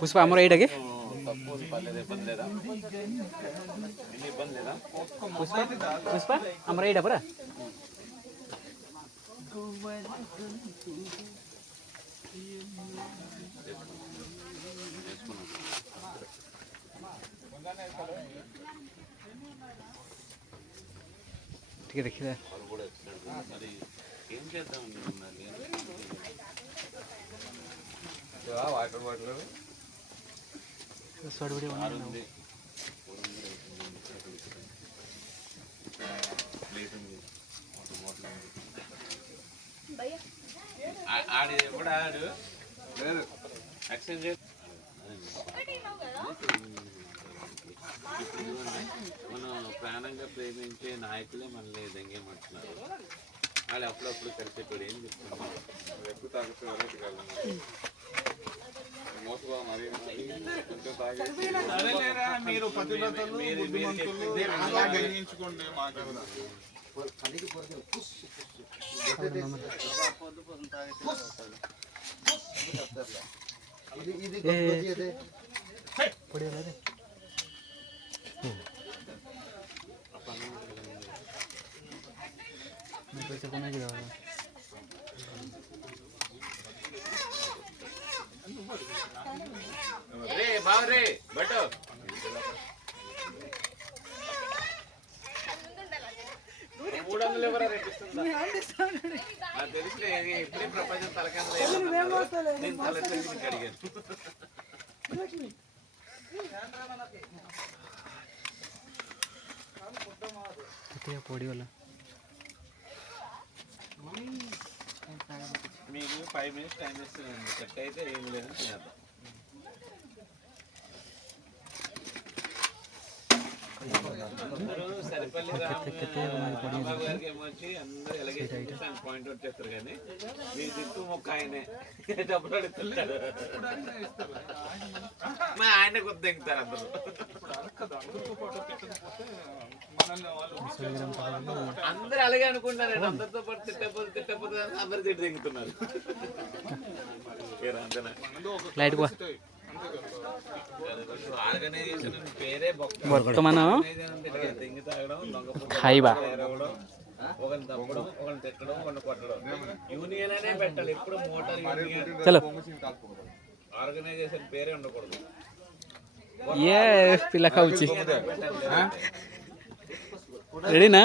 పుష్ప అమర ఏడకి పుష్ప పుష్ప అమర ఏడ పరా ठीक है देखिए మనం ప్రాణంగా ప్రేమించే నాయకులే మనల్ని దెంగేమంటున్నారు. వాళ్ళు అప్పుడప్పుడు కలిసేటోడు ఏం చెప్తున్నారు, ఎక్కువ తాగితే మీరు रे बाव रे बटो మూడొందలు ఎవరా రేపిస్తుందా నాకు తెలిస్తే ఇప్పుడే ప్రపంచం తలకాయ నేను తలెత్తి అడిగాను. మీకు 5 minutes టైం ఇస్తున్నాను, సెట్ అయితే ఏమి లేదని తినేద్దాం. సరిపల్లి రామబాబు గారికి ఏమొచ్చి అందరూ ఎలాగేషన్ పాయింట్ అవుట్ చేస్తారు, కానీ మీ దిక్కు మొక్క ఆయనే డబ్బులు అడుగుతుంటాడు. ఆయన కొద్ది దింగుతారు అందరూ. అందరూ అలాగే అనుకుంటారు, అందరితో పాటు తిట్టపోతే అందరు తిట్టి దింగుతున్నారు. ఆర్గనైజేషన్ పేరే దింగి తాగడం, ఒకరిని తప్పడం, ఒకరిని తిట్టడం, ఒకరిని కొట్టడం. యూనియన్ అనే పెట్టాలి ఎప్పుడు, మోటార్ యూనియన్. ఆర్గనైజేషన్ పేరే ఉండకూడదు. పిల్ల కావచ్చు రెడీనా?